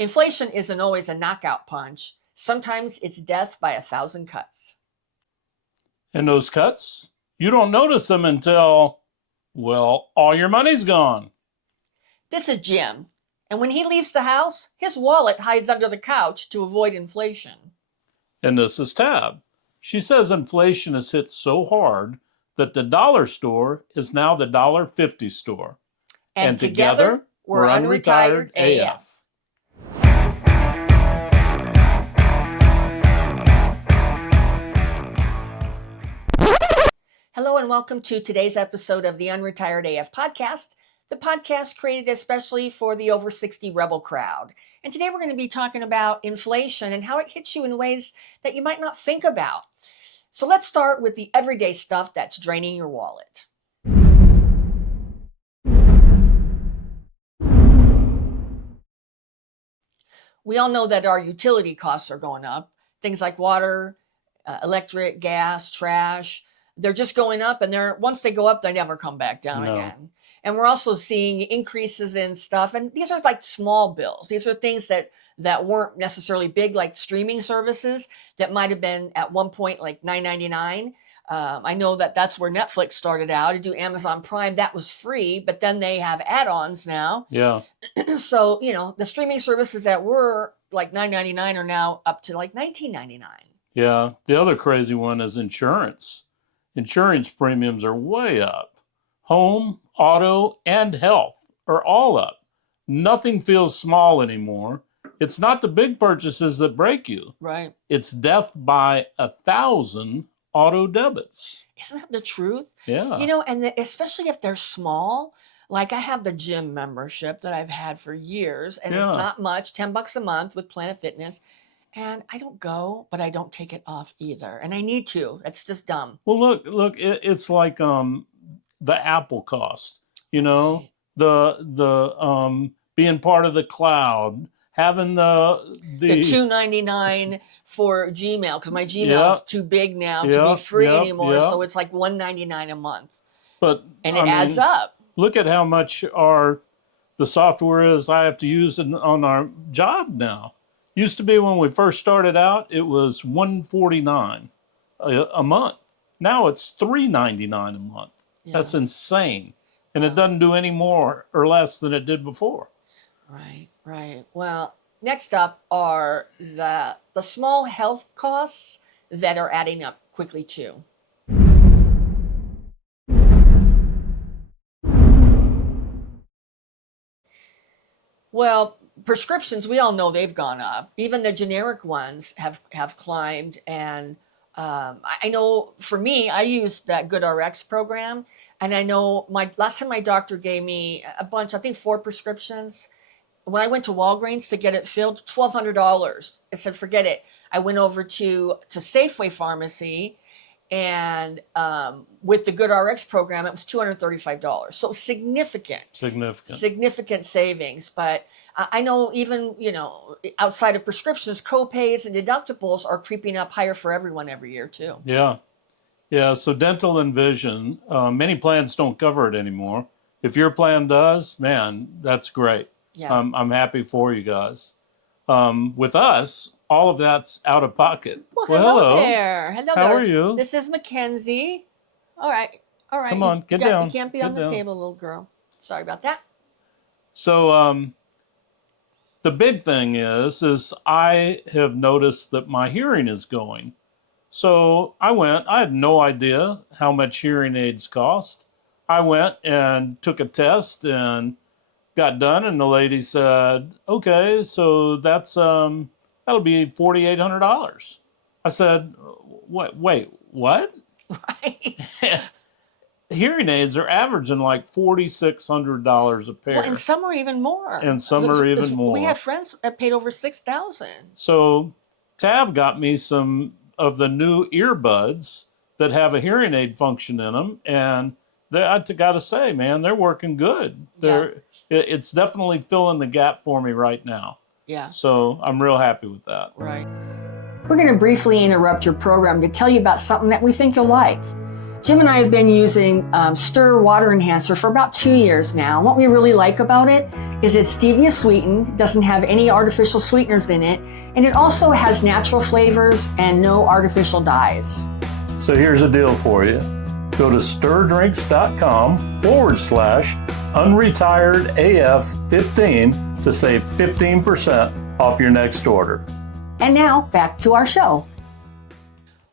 Inflation isn't always a knockout punch. Sometimes it's death by 1,000 cuts. And those cuts, you don't notice them until, well, all your money's gone. This is Jim, and when he leaves the house, his wallet hides under the couch to avoid inflation. And this is Tab. She says inflation has hit so hard that the dollar store is now the $1.50 store. And together, we're Unretired AF. Hello and welcome to today's episode of the Unretired AF podcast, the podcast created especially for the over 60 rebel crowd. And today we're going to be talking about inflation and how it hits you in ways that you might not think about. So let's start with the everyday stuff that's draining your wallet. We all know that our utility costs are going up. Things like water, electric, gas, trash. They're just going up, and once they go up, they never come back down again. And we're also seeing increases in stuff, and these are like small bills. These are things that weren't necessarily big, like streaming services that might have been at one point like $9.99. I know that's where Netflix started out. To do Amazon Prime, that was free, but then they have add-ons now. Yeah. So, the streaming services that were like $9.99 are now up to like $19.99. Yeah. The other crazy one is insurance. Insurance premiums are way up. Home, auto, and health are all up. Nothing feels small anymore. It's not the big purchases that break you. Right. It's death by 1,000 auto debits. Isn't that the truth? Yeah. And especially if they're small, like I have the gym membership that I've had for years, and it's not much, $10 a month with Planet Fitness. And I don't go, but I don't take it off either. And I need to. It's just dumb. Well, look, it's like the Apple cost, the being part of the cloud, having the $2.99 for Gmail, because my Gmail is too big now to be free anymore. So it's like $1.99 a month. And it adds up. Look at how much the software is I have to use on our job now. Used to be when we first started out, it was $149 a month. Now it's $3.99 a month. Yeah. That's insane. And it doesn't do any more or less than it did before. Right. Well, next up are the small health costs that are adding up quickly too. Well, prescriptions, we all know they've gone up. Even the generic ones have climbed. And I know for me, I used that GoodRx program. And I know last time my doctor gave me a bunch, I think 4 prescriptions. When I went to Walgreens to get it filled, $1,200. I said, forget it. I went over to Safeway Pharmacy, and with the GoodRx program, it was $235. So significant savings. But I know even, outside of prescriptions, co-pays and deductibles are creeping up higher for everyone every year too. Yeah. So dental and vision, many plans don't cover it anymore. If your plan does, man, that's great. Yeah. I'm happy for you guys. With us, all of that's out of pocket. Well, hello there. How are you? This is Mackenzie. All right. Come on, get down. You can't be on the table, little girl. Sorry about that. So the big thing is I have noticed that my hearing is going. So I had no idea how much hearing aids cost. I went and took a test and got done, and the lady said, okay, so that'll be $4,800. I said, wait, what? Right. Hearing aids are averaging like $4,600 a pair. Well, and some are even more. We have friends that paid over $6,000. So Tav got me some of the new earbuds that have a hearing aid function in them, and I got to say, man, they're working good. It's definitely filling the gap for me right now. Yeah. So I'm real happy with that. Right. We're going to briefly interrupt your program to tell you about something that we think you'll like. Jim and I have been using Stir Water Enhancer for about 2 years now. And what we really like about it is it's stevia sweetened, doesn't have any artificial sweeteners in it, and it also has natural flavors and no artificial dyes. So here's a deal for you. Go to stirrdrinks.com/unretiredaf15 to save 15% off your next order. And now back to our show.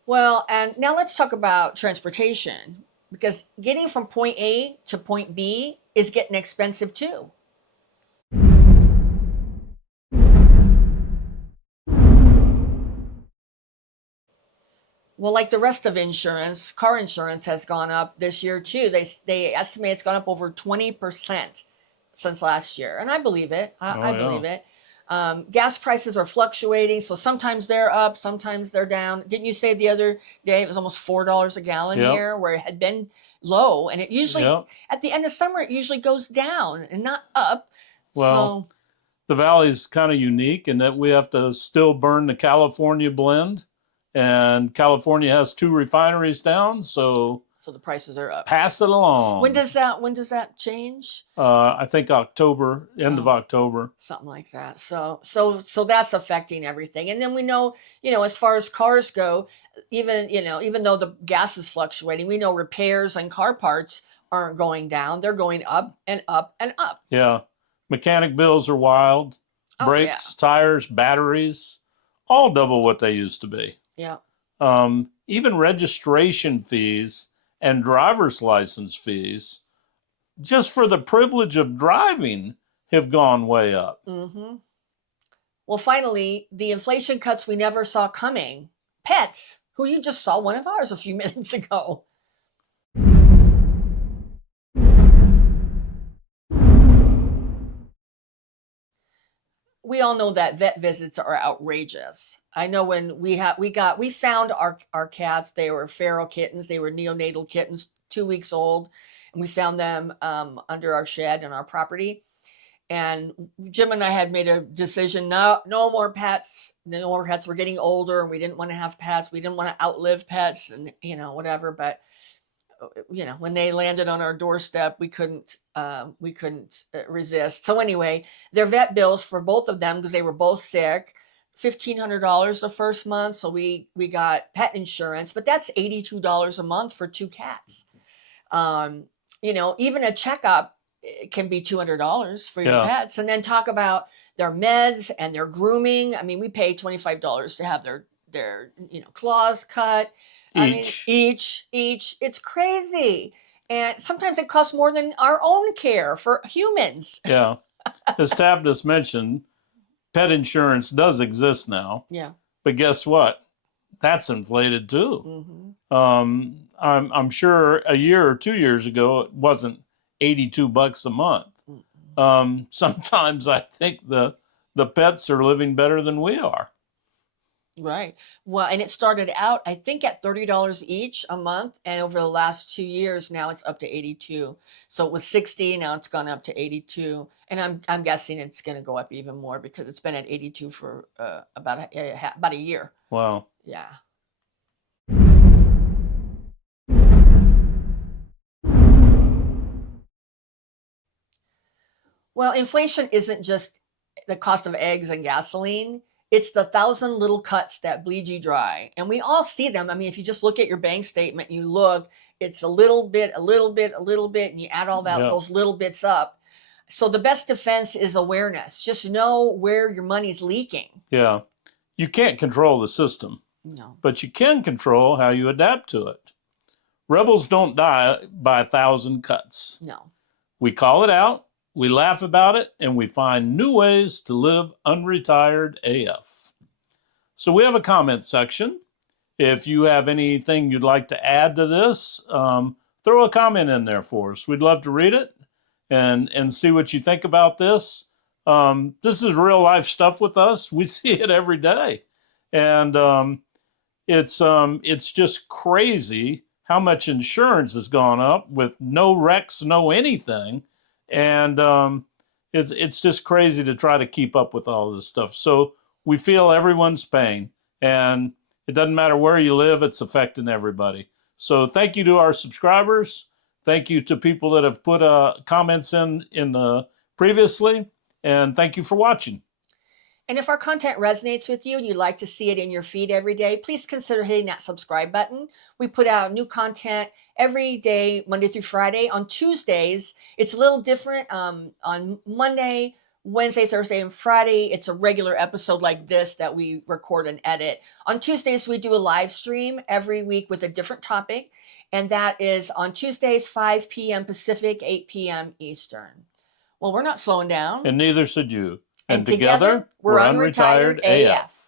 Well, and now let's talk about transportation, because getting from point A to point B is getting expensive too. Well, like the rest of insurance, car insurance has gone up this year too. They estimate it's gone up over 20% since last year, and I believe it. I believe it. Gas prices are fluctuating, so sometimes they're up, sometimes they're down. Didn't you say the other day it was almost $4 a gallon here, where it had been low, and it usually at the end of summer it usually goes down and not up. Well, the Valley's kind of unique in that we have to still burn the California blend. And California has 2 refineries down, so the prices are up. Pass it along. When does that change? I think October, end of October. Something like that. So that's affecting everything. And then we know, as far as cars go, even though the gas is fluctuating, we know repairs and car parts aren't going down. They're going up and up and up. Yeah. Mechanic bills are wild. Brakes, tires, batteries, all double what they used to be. Yeah. Even registration fees and driver's license fees, just for the privilege of driving, have gone way up. Mm-hmm. Well, finally, the inflation cuts we never saw coming. Pets, who you just saw one of ours a few minutes ago. We all know that vet visits are outrageous. I know when we found our cats. They were feral kittens. They were neonatal kittens, 2 weeks old, and we found them under our shed on our property. And Jim and I had made a decision: no more pets. No more pets. We're getting older, and we didn't want to have pets. We didn't want to outlive pets, and whatever. But when they landed on our doorstep, we couldn't resist. So anyway, their vet bills for both of them, because they were both sick, $1,500 the first month. So we got pet insurance, but that's $82 a month for 2 cats. Even a checkup can be $200 for your pets. And then talk about their meds and their grooming. I mean, we pay $25 to have their claws cut. Each. It's crazy. And sometimes it costs more than our own care for humans. Yeah. As Tabitha mentioned, pet insurance does exist now. Yeah. But guess what? That's inflated too. Mm-hmm. I'm sure a year or 2 years ago, it wasn't $82 a month. Mm-hmm. Sometimes I think the pets are living better than we are. Right. Well, and it started out, I think, at $30 each a month, and over the last 2 years, now it's up to $82. So it was $60, now it's gone up to $82, and I'm guessing it's going to go up even more because it's been at $82 for about a year. Wow. Yeah. Well, inflation isn't just the cost of eggs and gasoline. It's the 1,000 little cuts that bleed you dry. And we all see them. I mean, if you just look at your bank statement, you look, it's a little bit, a little bit, a little bit, and you add all those little bits up. So the best defense is awareness. Just know where your money's leaking. Yeah. You can't control the system. No. But you can control how you adapt to it. Rebels don't die by 1,000 cuts. No. We call it out. We laugh about it, and we find new ways to live unretired AF. So we have a comment section. If you have anything you'd like to add to this, throw a comment in there for us. We'd love to read it and see what you think about this. This is real life stuff with us. We see it every day. And it's just crazy how much insurance has gone up with no wrecks, no anything. And it's just crazy to try to keep up with all this stuff. So we feel everyone's pain, and it doesn't matter where you live, it's affecting everybody. So thank you to our subscribers. Thank you to people that have put comments in previously, and thank you for watching. And if our content resonates with you and you'd like to see it in your feed every day, please consider hitting that subscribe button. We put out new content every day, Monday through Friday. On Tuesdays, it's a little different. On Monday, Wednesday, Thursday, and Friday, it's a regular episode like this that we record and edit. On Tuesdays, we do a live stream every week with a different topic. And that is on Tuesdays, 5 p.m. Pacific, 8 p.m. Eastern. Well, we're not slowing down. And neither should you. And together, we're Unretired AF.